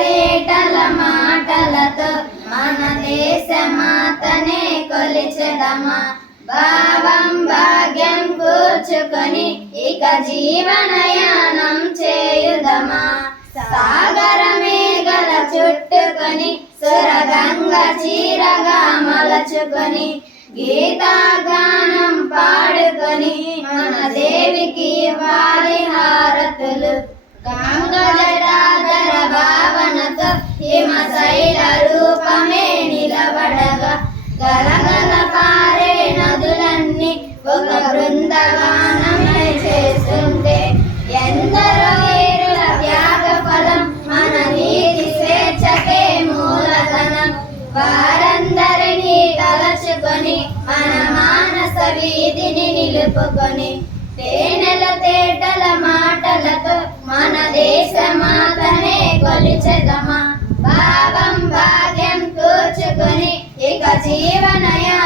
తేటల మాటలతో మన దేశమాతనే కొలిచెదమా. భావం భాగ్యం కూర్చుకొని ఇక జీవనయానం చేయుదమా. సాగర మేఘల చుట్టుకొని సురగంగ చీరగా మలచుకొని గీతాగానం పాడుకొని మన దేవికి ఇవ్వాలి హారతులు. గంగ జటాధర భావనతో హిమశైల రూపమే నిలబడగా గలగల పారే నదులన్నీ ఒక బృందగానమే చేస్తుంటే ఎందరో వీరుల త్యాగ ఫలం మన నీతి స్వేచ్ఛకే మూలధనం. వారందరినీ తలచుకొని మన మానస వీధిని నిలుపుకొని తేనెల తేటల మాటలతో మన దేశమాతనే కొలిచెదమా. భావం భాగ్యం కూర్చుకొని ఇక జీవనయా